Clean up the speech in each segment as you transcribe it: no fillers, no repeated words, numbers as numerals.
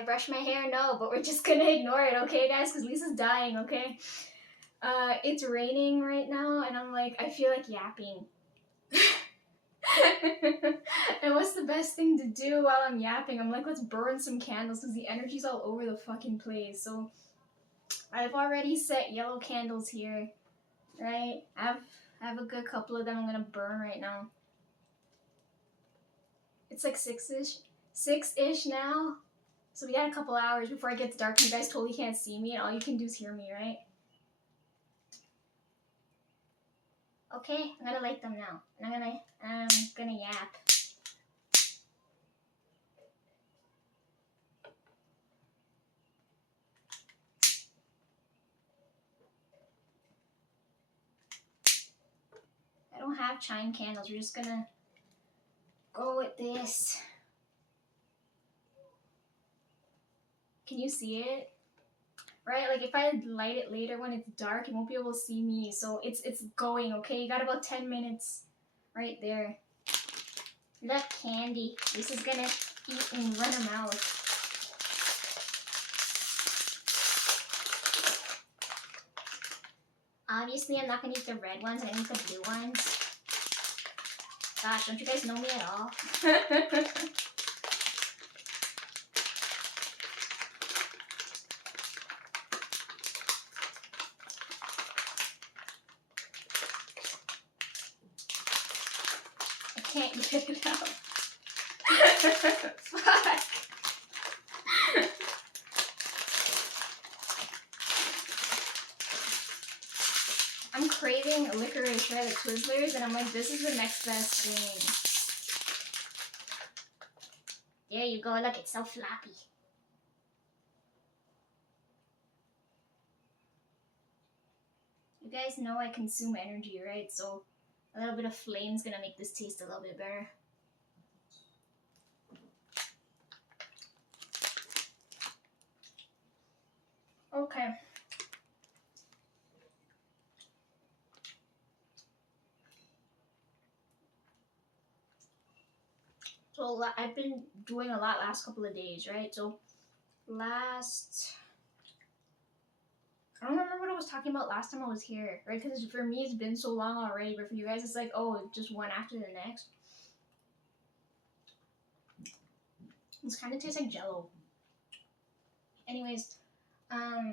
I brush my hair? No, but we're just gonna ignore it, okay, guys? Because Lisa's dying, okay? It's raining right now, and I'm like, I feel like yapping. And what's the best thing to do while I'm yapping? I'm like, let's burn some candles because the energy's all over the fucking place. So I've already set yellow candles here, right? I have a good couple of them I'm gonna burn right now. It's like six-ish now. So we got a couple hours before it gets dark. You guys totally can't see me, and all you can do is hear me, right? Okay, I'm gonna light them now, and I'm gonna yap. I don't have chime candles. We're just gonna go with this. Can you see it? Right? Like if I light it later when it's dark, you won't be able to see me. So it's going, okay? You got about 10 minutes right there. Look, candy. This is gonna eat and run her mouth. Obviously, I'm not gonna eat the red ones. I need the blue ones. Gosh, don't you guys know me at all? I can't get it out. Fuck. I'm craving licorice, right? Like Twizzlers, and I'm like, this is the next best thing. There you go. Look, it's so floppy. You guys know I consume energy, right? So a little bit of flame's gonna make this taste a little bit better. Okay. So I've been doing a lot last couple of days, right? So I don't remember what I was talking about last time I was here, right? Because for me it's been so long already, but for you guys it's like, oh, just one after the next. This kind of tastes like Jello. Anyways, oh,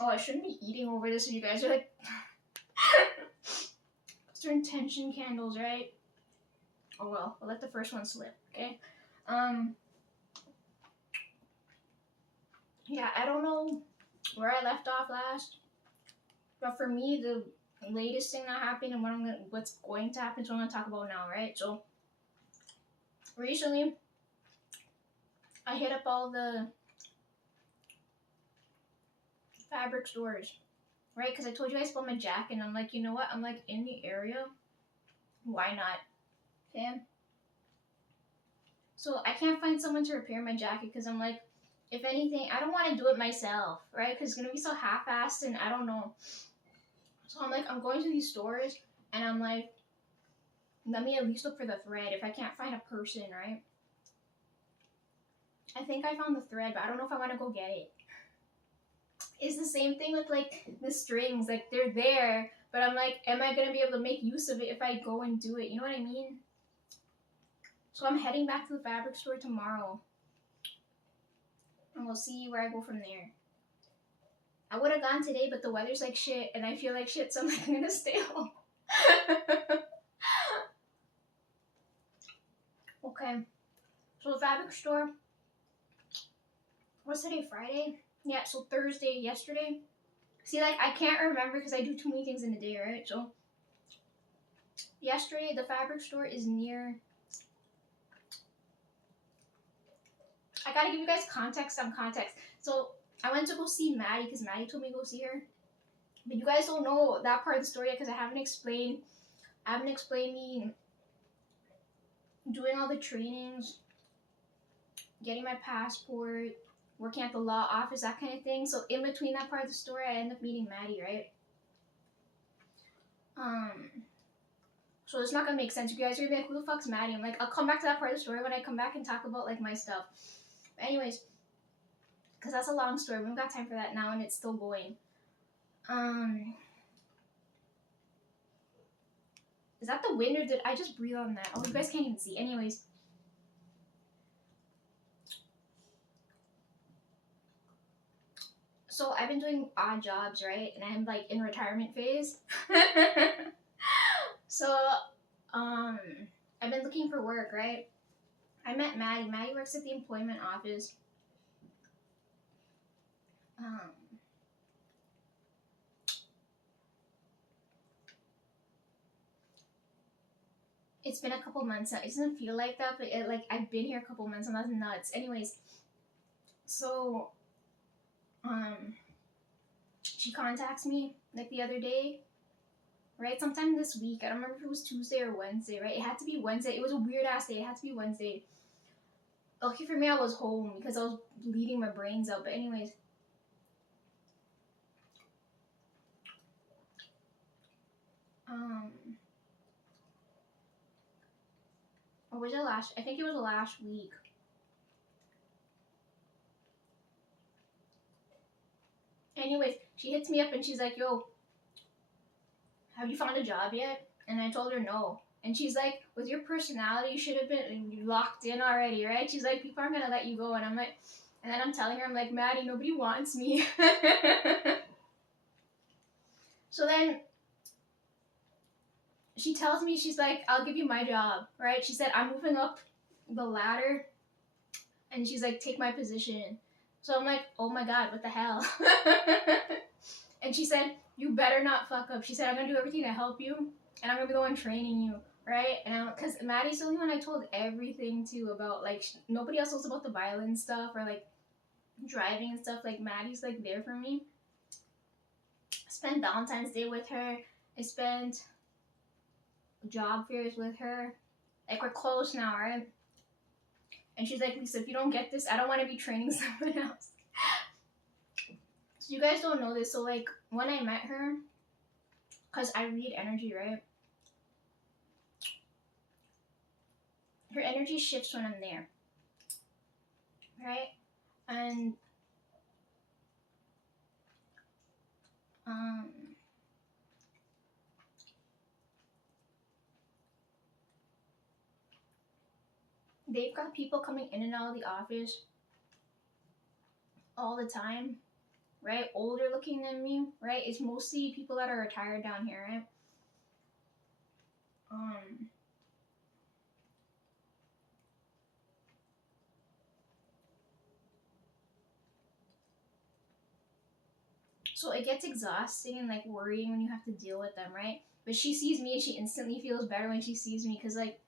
I shouldn't be eating over this if you guys are like, they're intention candles, right? Oh well, we'll let the first one slip, okay? Yeah, I don't know where I left off last, but for me, the latest thing that happened and what's going to happen is what I'm gonna talk about now, right? So recently, I hit up all the fabric stores, right? Because I told you guys about my jacket, and I'm like, you know what? I'm like in the area. Why not? Okay. So I can't find someone to repair my jacket because I'm like, if anything, I don't want to do it myself, right? Because it's gonna be so half-assed, and I don't know. So I'm like, I'm going to these stores, and I'm like, let me at least look for the thread if I can't find a person, right? I think I found the thread, but I don't know if I want to go get it. It's the same thing with like the strings, like they're there, but I'm like, am I gonna be able to make use of it if I go and do it? You know what I mean? So I'm heading back to the fabric store tomorrow, and we'll see where I go from there. I would have gone today, but the weather's like shit, and I feel like shit, so I'm like, I'm gonna stay home. Okay, so the fabric store, what's today, Friday? Yeah, so Thursday, yesterday. See, like, I can't remember because I do too many things in a day, right? So, yesterday, the fabric store is near... I gotta give you guys context on context. So, I went to go see Maddie because Maddie told me to go see her. But you guys don't know that part of the story yet because I haven't explained me doing all the trainings, getting my passport, working at the law office, that kind of thing. So in between that part of the story, I end up meeting Maddie, right? So it's not gonna make sense. You guys are gonna be like, who the fuck's Maddie? I'm like, I'll come back to that part of the story when I come back and talk about like my stuff. But anyways, because that's a long story. We don't got time for that now, and it's still going. Is that the wind or did I just breathe on that? Oh, you guys can't even see. Anyways. So I've been doing odd jobs, right? And I'm like in retirement phase. So, I've been looking for work, right? I met Maddie. Maddie works at the employment office. It's been a couple months now. It doesn't feel like that, but like I've been here a couple months and that's nuts. Anyways, so she contacts me like the other day, right? Sometime this week. I don't remember if it was Tuesday or Wednesday, right? It had to be Wednesday. It was a weird ass day. It had to be Wednesday. Lucky for me, I was home because I was bleeding my brains out. But anyways, or was it last? I think it was last week. Anyways, she hits me up and she's like, "Yo, have you found a job yet?" And I told her no. And she's like, "With your personality, you should have been locked in already, right?" She's like, "People aren't gonna let you go." And I'm like, and then I'm telling her, I'm like, "Maddie, nobody wants me." So then she tells me, she's like, "I'll give you my job," right? She said, "I'm moving up the ladder," and she's like, "Take my position." So I'm like, "Oh my god, what the hell?" And she said, "You better not fuck up." She said, "I'm gonna do everything to help you, and I'm gonna be the one training you." Right? And because Maddie's the only one I told everything to about, like, nobody else knows about the violence stuff or like driving and stuff. Like, Maddie's like there for me. I spent Valentine's Day with her. I spent job fairs with her. Like, we're close now, right? And she's like, "Lisa, if you don't get this, I don't want to be training someone else." So you guys don't know this. So like when I met her, because I read energy, right? Her energy shifts when I'm there, right? And they've got people coming in and out of the office all the time, right? Older looking than me, right? It's mostly people that are retired down here, right? So it gets exhausting and like worrying when you have to deal with them, right? But she sees me and she instantly feels better when she sees me because like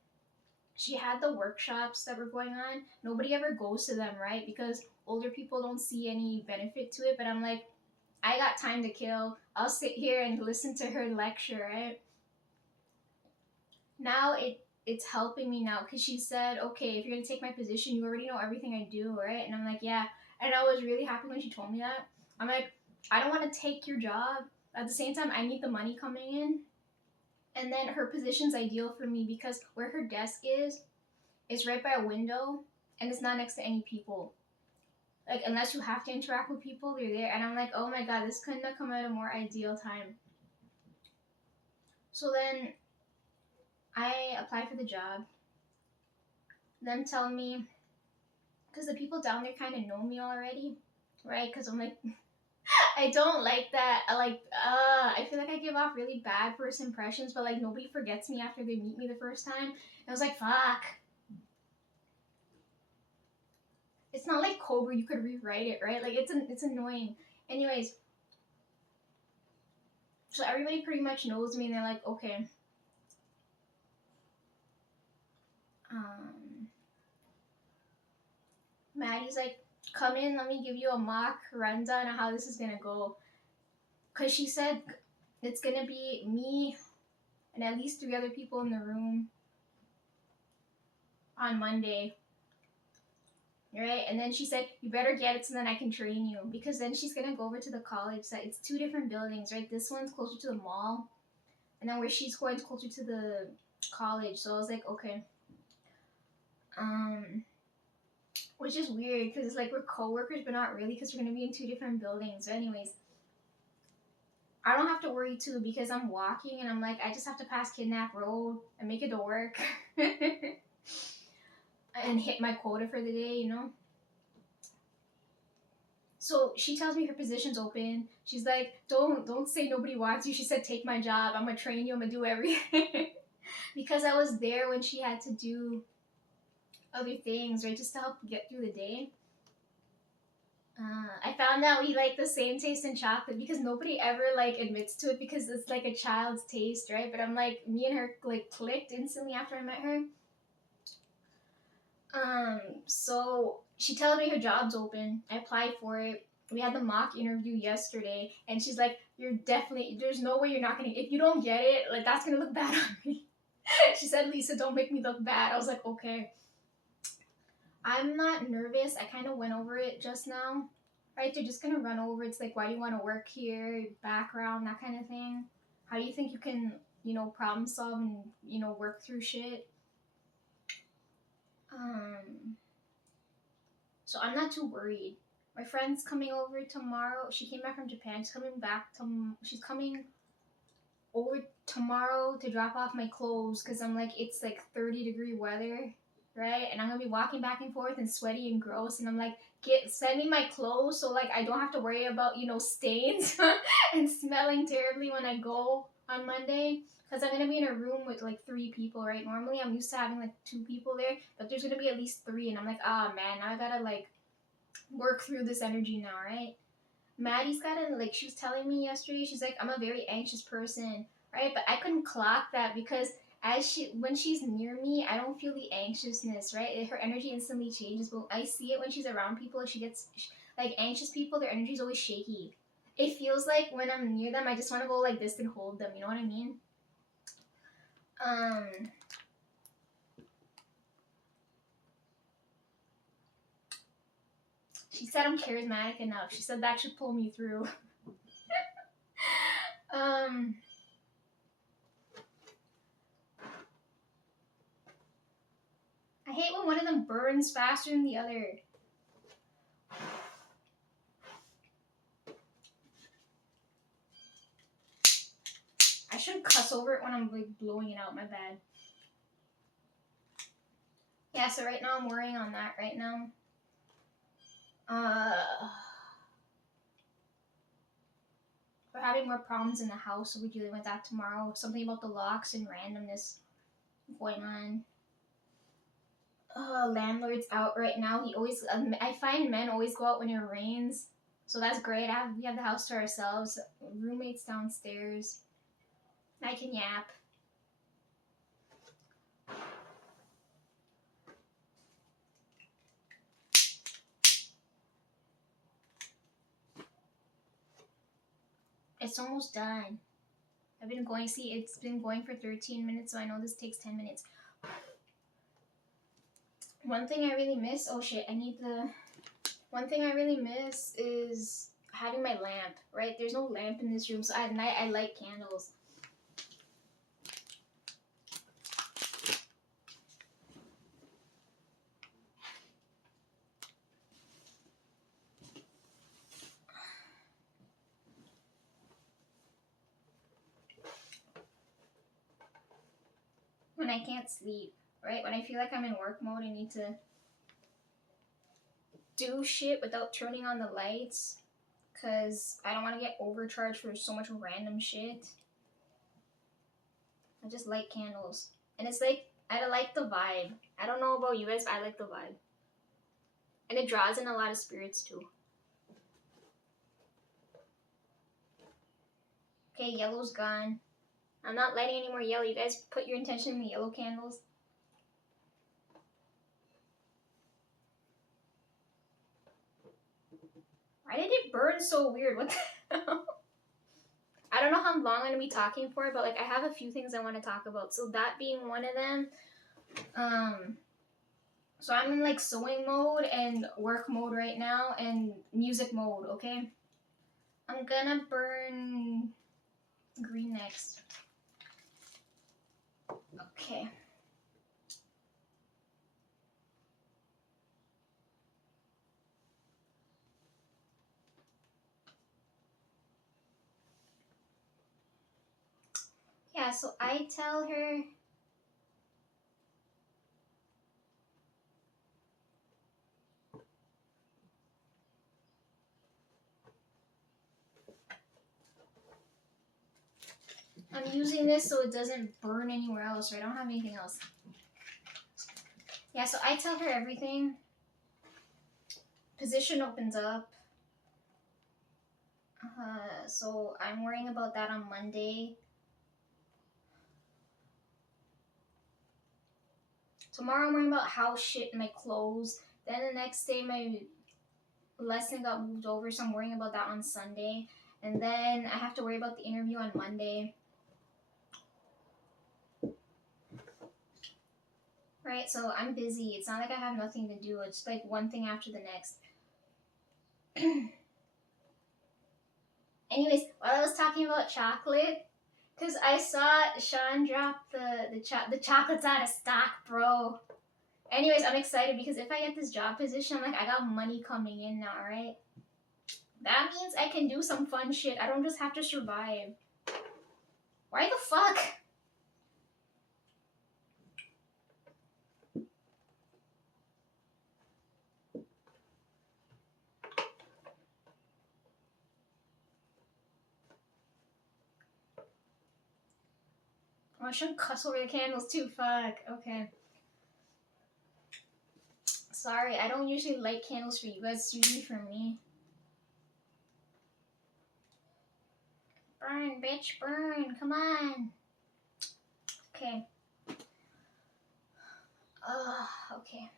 she had the workshops that were going on. Nobody ever goes to them, right? Because older people don't see any benefit to it. But I'm like, I got time to kill. I'll sit here and listen to her lecture, right? Now it's helping me now because she said, "Okay, if you're gonna take my position, you already know everything I do, right?" And I'm like, "Yeah." And I was really happy when she told me that. I'm like, I don't want to take your job. At the same time, I need the money coming in. And then her position's ideal for me because where her desk is right by a window and it's not next to any people. Like, unless you have to interact with people, you're there. And I'm like, oh my god, this couldn't have come at a more ideal time. So then I apply for the job. Them telling me, because the people down there kind of know me already, right? Because I'm like, I don't like that. I feel like I give off really bad first impressions, but like nobody forgets me after they meet me the first time. And I was like, fuck. It's not like Cobra, you could rewrite it, right? Like it's annoying. Anyways, so everybody pretty much knows me, and they're like, okay. Maddie's like, come in, let me give you a mock rundown of how this is gonna go. Cause she said it's gonna be me and at least 3 other people in the room on Monday. Right? And then she said, you better get it so then I can train you. Because then she's gonna go over to the college site. It's 2 different buildings, right? This one's closer to the mall. And then where she's going is closer to the college. So I was like, okay. Which is weird because it's like we're coworkers, but not really because we're gonna be in two different buildings. So, anyways, I don't have to worry too because I'm walking and I'm like, I just have to pass Kidnap Road and make it to work and hit my quota for the day, you know? So she tells me her position's open. She's like, don't say nobody wants you. She said, take my job. I'm gonna train you. I'm gonna do everything. Because I was there when she had to do other things, right? Just to help get through the day. I found out we like the same taste in chocolate because nobody ever like admits to it because it's like a child's taste, right? But I'm like, me and her like clicked instantly after I met her. So she tells me her job's open. I applied for it. We had the mock interview yesterday, and she's like, "You're definitely. There's no way you're not gonna. If you don't get it, like that's gonna look bad on me." She said, "Lisa, don't make me look bad." I was like, "Okay." I'm not nervous. I kind of went over it just now. Right? They're just gonna run over. It's like, why do you want to work here? Background, that kind of thing. How do you think you can, problem solve and work through shit? Um. So I'm not too worried. My friend's coming over tomorrow. She came back from Japan. She's coming over tomorrow to drop off my clothes because I'm like, it's like 30-degree weather, right? And I'm gonna be walking back and forth and sweaty and gross. And I'm like, send me my clothes so like I don't have to worry about stains and smelling terribly when I go on Monday. Because I'm gonna be in a room with like 3 people, right? Normally I'm used to having like 2 people there, but there's gonna be at least 3, and I'm like, ah, man, now I gotta like work through this energy now, right? Maddie's gotta like, she was telling me yesterday, she's like, I'm a very anxious person, right? But I couldn't clock that because when she's near me, I don't feel the anxiousness, right? Her energy instantly changes, but I see it when she's around people. She gets like, anxious people, their energy is always shaky. It feels like when I'm near them, I just want to go like this and hold them. You know what I mean? Um. She said I'm charismatic enough. She said that should pull me through. um. I hate when one of them burns faster than the other. I shouldn't cuss over it when I'm like blowing it out. My bad. Yeah, so right now I'm worrying on that right now. We're having more problems in the house, so we're dealing with that tomorrow. Something about the locks and randomness going on. Landlord's out right now. He always, I find men always go out when it rains, so that's great. We have the house to ourselves. Roommates downstairs. I can yap. It's almost done. It's been going for 13 minutes, so I know this takes 10 minutes. One thing I really miss, one thing I really miss is having my lamp, right? There's no lamp in this room, so at night I light candles. When I can't sleep, right? When I feel like I'm in work mode, I need to do shit without turning on the lights because I don't want to get overcharged for so much random shit. I just light candles. And it's like, I like the vibe. I don't know about you guys, but I like the vibe. And it draws in a lot of spirits too. Okay, yellow's gone. I'm not lighting any more yellow. You guys put your intention in the yellow candles. Why did it burn so weird? What the hell? I don't know how long I'm going to be talking for, but like I have a few things I want to talk about. So that being one of them, so I'm in like sewing mode and work mode right now and music mode, okay? I'm gonna burn green next. Okay. Yeah, so I tell her. I'm using this so it doesn't burn anywhere else, or I don't have anything else. Yeah, so I tell her everything. Position opens up. So I'm worrying about that on Monday. Tomorrow I'm worrying about how shit my clothes. Then the next day my lesson got moved over, so I'm worrying about that on Sunday. And then I have to worry about the interview on Monday. Right, so I'm busy. It's not like I have nothing to do. It's like one thing after the next. Anyways, while I was talking about chocolate, because I saw Sean drop the chocolate's out of stock, bro. Anyways, I'm excited because if I get this job position, I'm like, I got money coming in now, right? That means I can do some fun shit. I don't just have to survive. Why the fuck? Oh, I shouldn't cuss over the candles too. Fuck. Okay. Sorry, I don't usually light candles for you guys. It's usually for me. Burn, bitch, burn. Come on. Okay. Okay.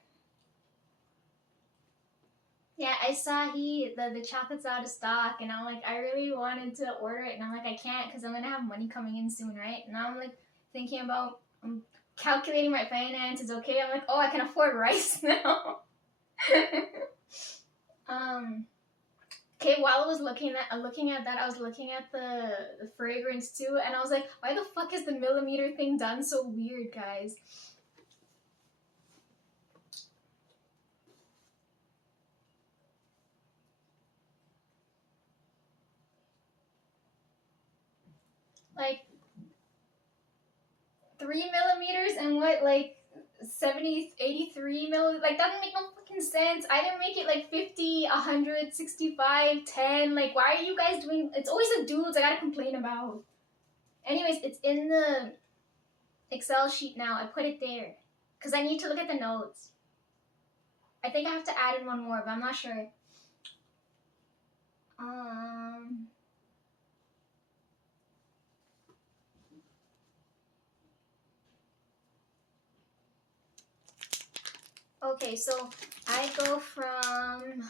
Yeah, I saw the chocolate's out of stock, and I'm like, I really wanted to order it, and I'm like, I can't because I'm gonna have money coming in soon, right? Now I'm like thinking about calculating my finances. Okay, I'm like, oh, I can afford rice now. Okay, while I was looking at that, I was looking at the fragrance too, and I was like, why the fuck is the millimeter thing done so weird, guys? Like 3 millimeters and what, like 70, 83 milliliters? Like, that doesn't make no fucking sense. Either make it like 50, 100, 65, 10. Like, why are you guys doing? It's always the dudes I gotta complain about. Anyways, it's in the Excel sheet now. I put it there because I need to look at the notes. I think I have to add in one more, but I'm not sure. Okay, so I go from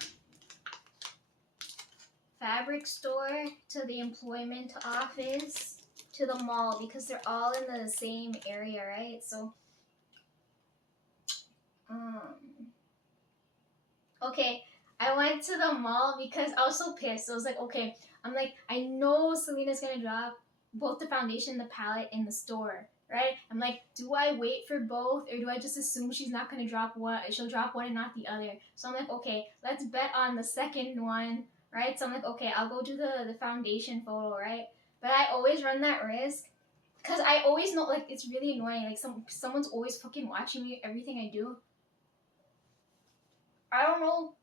fabric store to the employment office to the mall because they're all in the same area, right? So, okay, I went to the mall because I was so pissed. I was like, okay, I'm like, I know Selena's gonna drop both the foundation and the palette in the store, right? I'm like, do I wait for both or do I just assume she's not gonna drop one? She'll drop one and not the other. So I'm like, okay, let's bet on the second one, right? So I'm like, okay, I'll go do the foundation photo, right? But I always run that risk because I always know, like, it's really annoying. Like, someone's always fucking watching me, everything I do. I don't know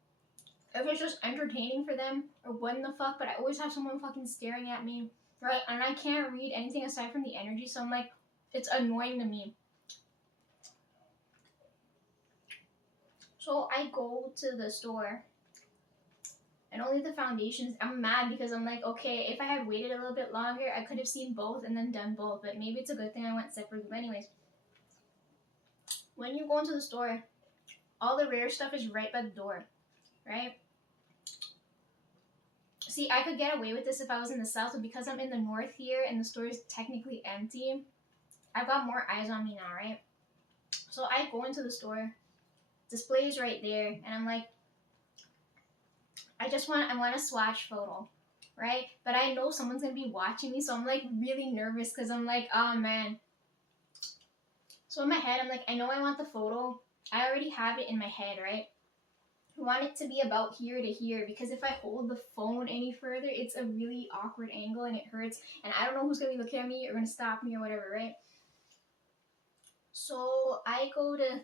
if it's just entertaining for them or what in the fuck, but I always have someone fucking staring at me, right? And I can't read anything aside from the energy, so I'm like, it's annoying to me. So I go to the store and only the foundations. I'm mad because I'm like, okay, if I had waited a little bit longer, I could have seen both and then done both, but maybe it's a good thing I went separately. But anyways, when you go into the store, all the rare stuff is right by the door, right? See, I could get away with this if I was in the south, but because I'm in the north here and the store is technically empty, I've got more eyes on me now, right? So I go into the store, display is right there, and I'm like, I want a swatch photo, right? But I know someone's gonna be watching me, so I'm like really nervous because I'm like, oh man. So in my head, I'm like, I know I want the photo. I already have it in my head, right? I want it to be about here to here because if I hold the phone any further, it's a really awkward angle and it hurts. And I don't know who's gonna be looking at me or gonna stop me or whatever, right? So I go to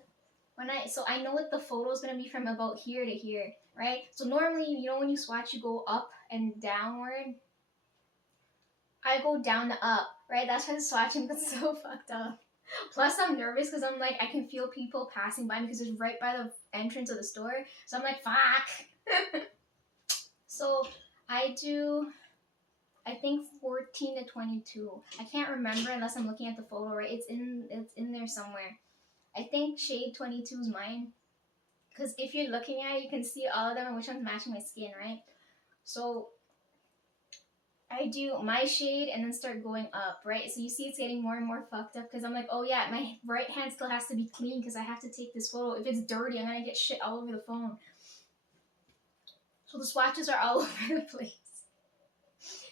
so I know what the photo is gonna be from about here to here, right? So normally, you know, when you swatch, you go up and downward. I go down to up, right? That's why the swatching gets so fucked up. Plus, I'm nervous because I'm like, I can feel people passing by me because it's right by the entrance of the store. So I'm like, fuck. So I do, I think 14 to 22. I can't remember unless I'm looking at the photo, right? It's in there somewhere. I think shade 22 is mine. Because if you're looking at it, you can see all of them and which one's matching my skin, right? So I do my shade and then start going up, right? So you see it's getting more and more fucked up because I'm like, oh yeah, my right hand still has to be clean because I have to take this photo. If it's dirty, I'm gonna get shit all over the phone. So the swatches are all over the place.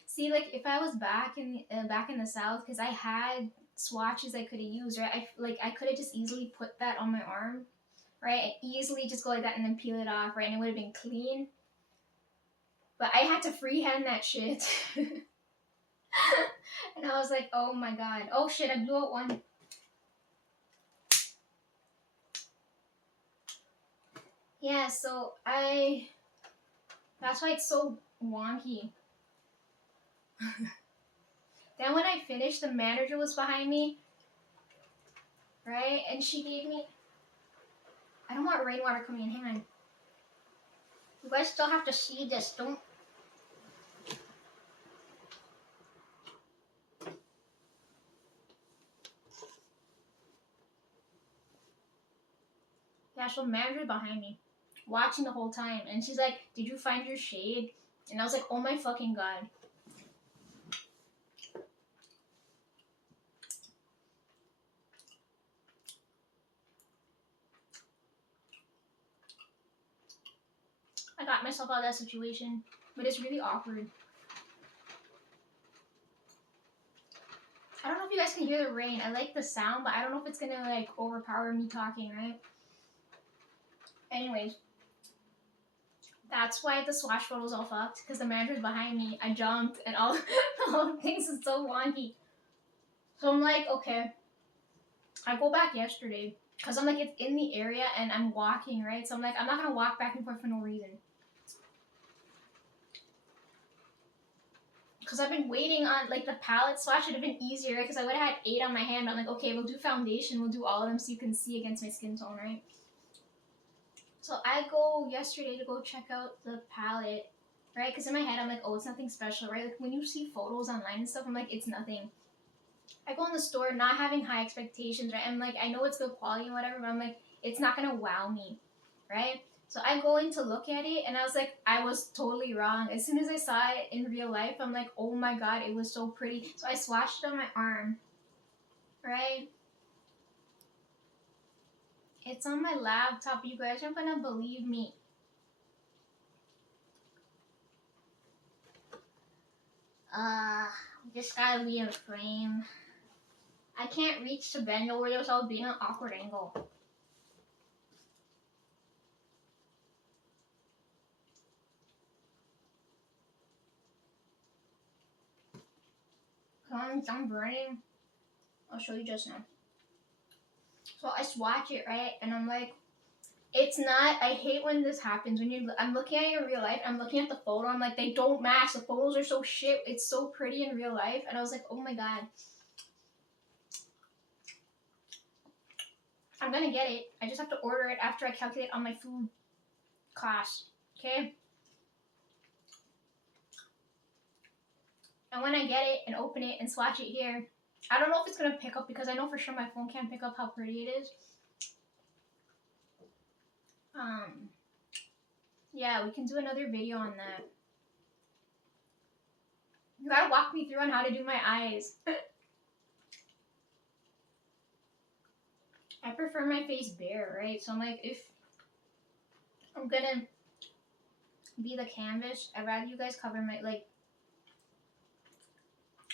See, like if I was back in the south, because I had swatches I could have used, right? I could have just easily put that on my arm, right? And easily just go like that and then peel it off, right? And it would have been clean. But I had to freehand that shit. And I was like, oh my god. Oh shit, I blew out one. Yeah, so that's why it's so wonky. Then when I finished, the manager was behind me, right? And she gave me, I don't want rainwater coming in. Hang on. You guys still have to see this. Don't. Yeah, so manager behind me, watching the whole time. And she's like, did you find your shade? And I was like, oh my fucking god. I got myself out of that situation. But it's really awkward. I don't know if you guys can hear the rain. I like the sound, but I don't know if it's gonna like overpower me talking, right? Anyways, that's why the swatch photo's all fucked, because the manager's behind me. I jumped and all the things is so wonky. So I'm like, okay. I go back yesterday because I'm like, it's in the area and I'm walking, right? So I'm like, I'm not gonna walk back and forth for no reason. Because I've been waiting on, like, the palette swatch would have been easier, right? Because I would have had 8 on my hand. But I'm like, okay, we'll do foundation. We'll do all of them so you can see against my skin tone, right? So I go yesterday to go check out the palette, right? Because in my head, I'm like, oh, it's nothing special, right? Like, when you see photos online and stuff, I'm like, it's nothing. I go in the store not having high expectations, right? I'm like, I know it's good quality and whatever, but I'm like, it's not going to wow me, right? So I go in to look at it, and I was like, I was totally wrong. As soon as I saw it in real life, I'm like, oh my god, it was so pretty. So I swatched it on my arm, right? It's on my laptop. You guys aren't gonna believe me. Just gotta be in frame. I can't reach to bend over there, so I'll be in an awkward angle. I'm burning. I'll show you just now. So I swatch it, right? And I'm like, it's not, I hate when this happens. I'm looking at it in real life, I'm looking at the photo, I'm like, they don't match. The photos are so shit. It's so pretty in real life. And I was like, oh my god. I'm gonna get it. I just have to order it after I calculate on my food cost. Okay? And when I get it and open it and swatch it here, I don't know if it's gonna pick up because I know for sure my phone can't pick up how pretty it is. Yeah, we can do another video on that. You gotta walk me through on how to do my eyes. I prefer my face bare, right? So I'm like, if I'm gonna be the canvas, I'd rather you guys cover my, like,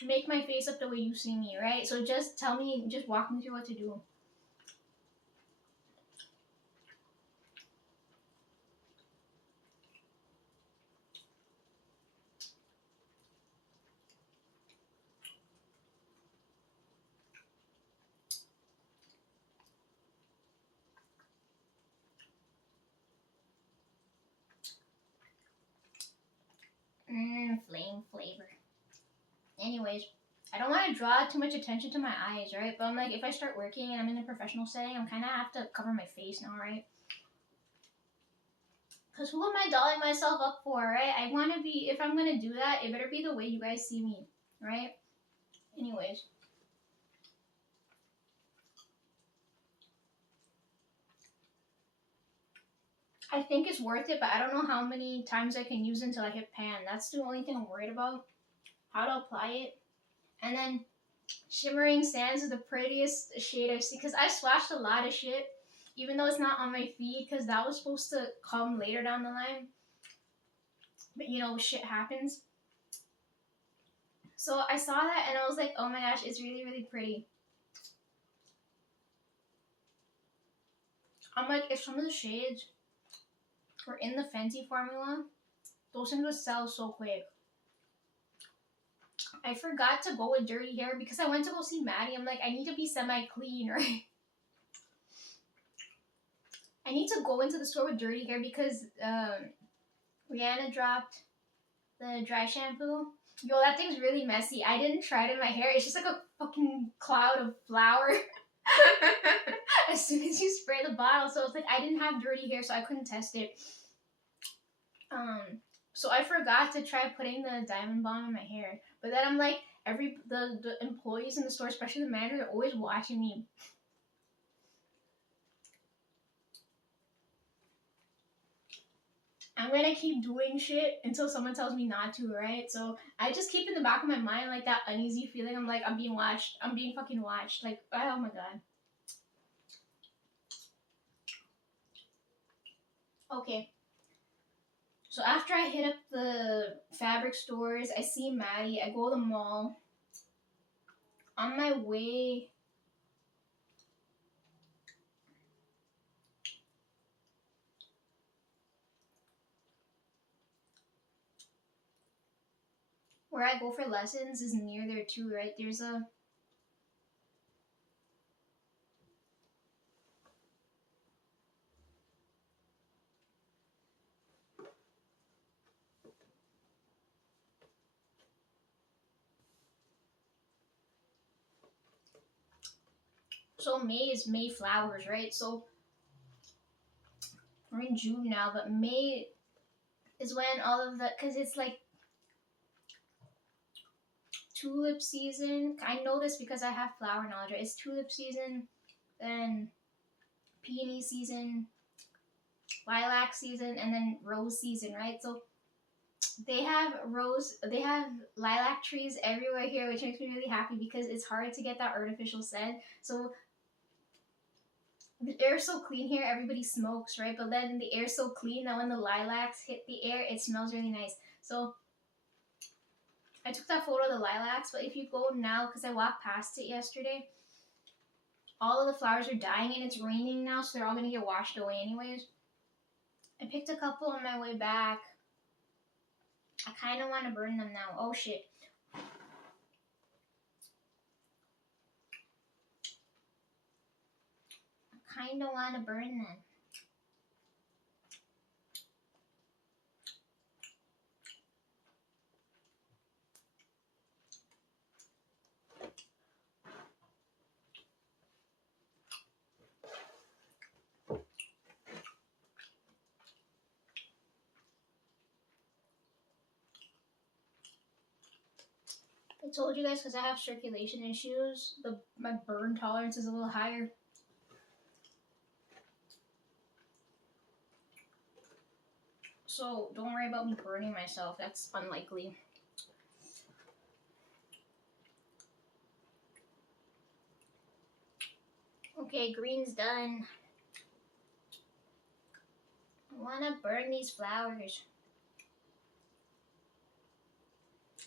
make my face up the way you see me, right? So just tell me, just walk me through what to do. and flame flavor. Anyways, I don't want to draw too much attention to my eyes, right? But I'm like, if I start working and I'm in a professional setting, I'm kind of have to cover my face now, right? Because who am I dolling myself up for, right? I want to be, if I'm going to do that, it better be the way you guys see me, right? Anyways. I think it's worth it, but I don't know how many times I can use it until I hit pan. That's the only thing I'm worried about. How to apply it. And then Shimmering Sands is the prettiest shade I've seen. Because I swatched a lot of shit, even though it's not on my feed, because that was supposed to come later down the line. But you know, shit happens. So I saw that and I was like, oh my gosh, it's really, really pretty. I'm like, if some of the shades were in the Fenty formula, those things would sell so quick. I forgot to go with dirty hair because I went to go see Maddie. I'm like, I need to be semi-clean, right? I need to go into the store with dirty hair because Rihanna dropped the dry shampoo. Yo, that thing's really messy. I didn't try it in my hair. It's just like a fucking cloud of flour as soon as you spray the bottle. So it's like I didn't have dirty hair, so I couldn't test it. So I forgot to try putting the diamond balm in my hair. But then I'm like, the employees in the store, especially the manager, are always watching me. I'm gonna keep doing shit until someone tells me not to, right? So I just keep in the back of my mind like that uneasy feeling. I'm like, I'm being watched. I'm being fucking watched. Like, oh my god. Okay. So after I hit up the fabric stores, I see Maddie. I go to the mall. On my way, where I go for lessons is near there too, right? There's a so May is May flowers, right? So we're in June now, but May is when all of the, because it's like tulip season. I know this because I have flower knowledge, right? It's tulip season, then peony season, lilac season, and then rose season, right? So they have lilac trees everywhere here, which makes me really happy because it's hard to get that artificial scent. So the air's so clean here, everybody smokes, right? But then the air's so clean that when the lilacs hit the air, it smells really nice. So I took that photo of the lilacs, but if you go now, because I walked past it yesterday, all of the flowers are dying and it's raining now, so they're all gonna get washed away anyways. I picked a couple on my way back. I kind of want to burn them now. Oh shit. I kind of want to burn them. I told you guys because I have circulation issues, my burn tolerance is a little higher. So don't worry about me burning myself. That's unlikely. Okay, green's done. I want to burn these flowers.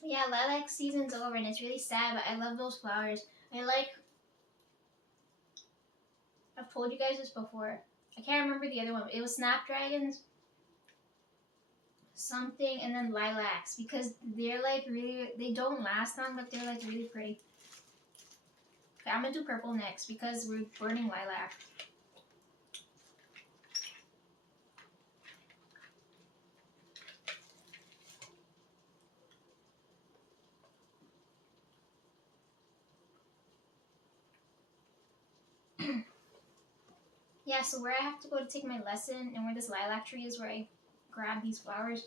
Yeah, lilac season's over and it's really sad, but I love those flowers. I've told you guys this before. I can't remember the other one. It was snapdragons, something, and then lilacs because they're like really, they don't last long, but they're like really pretty. Okay, I'm gonna do purple next because we're burning lilac. yeah, so where I have to go to take my lesson and where this lilac tree is where I grab these flowers,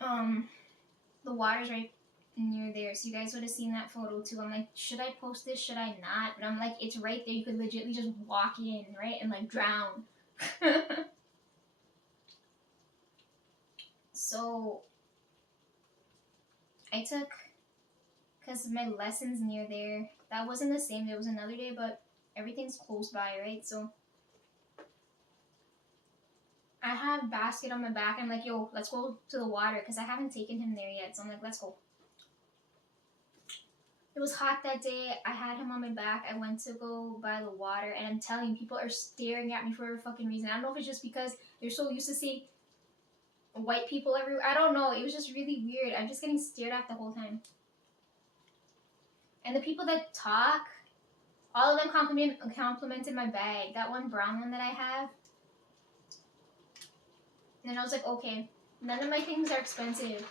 the water's right near there. So you guys would have seen that photo too. I'm like, should I post this? Should I not? But I'm like, it's right there. You could legitimately just walk in, right? And like drown. So I took, because my lesson's near there. That wasn't the same. There was another day, but everything's close by, right? So I have basket on my back. I'm like, yo, let's go to the water because I haven't taken him there yet. So I'm like, let's go. It was hot that day. I had him on my back. I went to go by the water, and I'm telling you, people are staring at me for a fucking reason. I don't know if it's just because they're so used to seeing white people everywhere. I don't know. It was just really weird. I'm just getting stared at the whole time. And the people that talk, all of them complimented my bag. That one brown one that I have. And then I was like, okay, none of my things are expensive.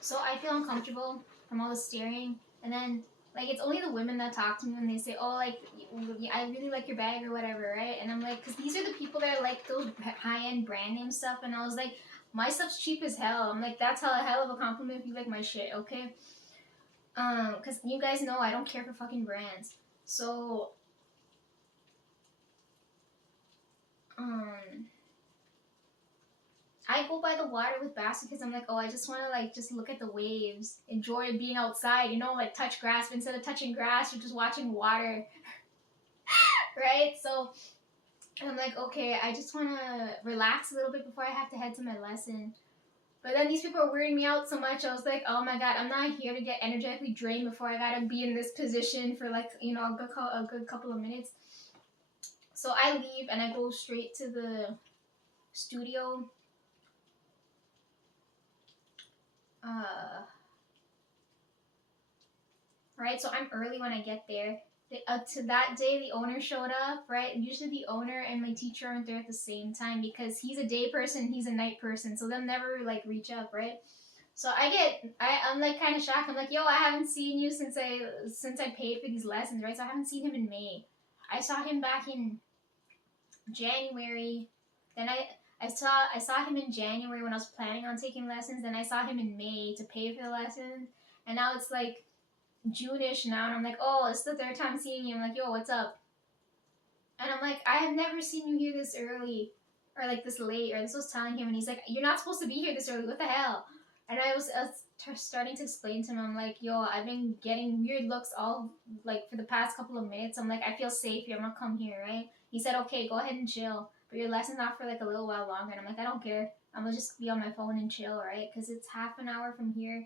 So I feel uncomfortable from all the staring. And then, like, it's only the women that talk to me when they say, oh, like, I really like your bag or whatever, right? And I'm like, because these are the people that like those high-end brand name stuff. And I was like, my stuff's cheap as hell. I'm like, that's a hell of a compliment if you like my shit, okay? Because you guys know I don't care for fucking brands. So, I go by the water with basket because I'm like, oh, I just want to like just look at the waves, enjoy being outside, you know, like touch grass. But instead of touching grass, you're just watching water, right? So I'm like, okay, I just want to relax a little bit before I have to head to my lesson. But then these people are weirding me out so much. I was like, oh my god, I'm not here to get energetically drained before I gotta be in this position for like, you know, a good couple of minutes. So I leave and I go straight to the studio. Right, so I'm early when I get there. To that day, the owner showed up, right? Usually the owner and my teacher aren't there at the same time because he's a day person, he's a night person, so they'll never like reach up, right? So I'm like kind of shocked. I'm like, yo, I haven't seen you since I paid for these lessons, right? So I haven't seen him in May. I saw him back in January. Then I saw him in January when I was planning on taking lessons. Then I saw him in May to pay for the lessons, and now it's like June-ish now, and I'm like, oh, it's the third time seeing you. I'm like, yo, what's up? And I'm like, I have never seen you here this early, or like this late, or this was telling him, and he's like, you're not supposed to be here this early. What the hell? And I was starting to explain to him, I'm like, yo, I've been getting weird looks all like for the past couple of minutes. I'm like, I feel safe here. I'm gonna come here, right? He said, okay, go ahead and chill, but your lesson's not for like a little while longer. And I'm like, I don't care. I'm gonna just be on my phone and chill, right? Because it's half an hour from here.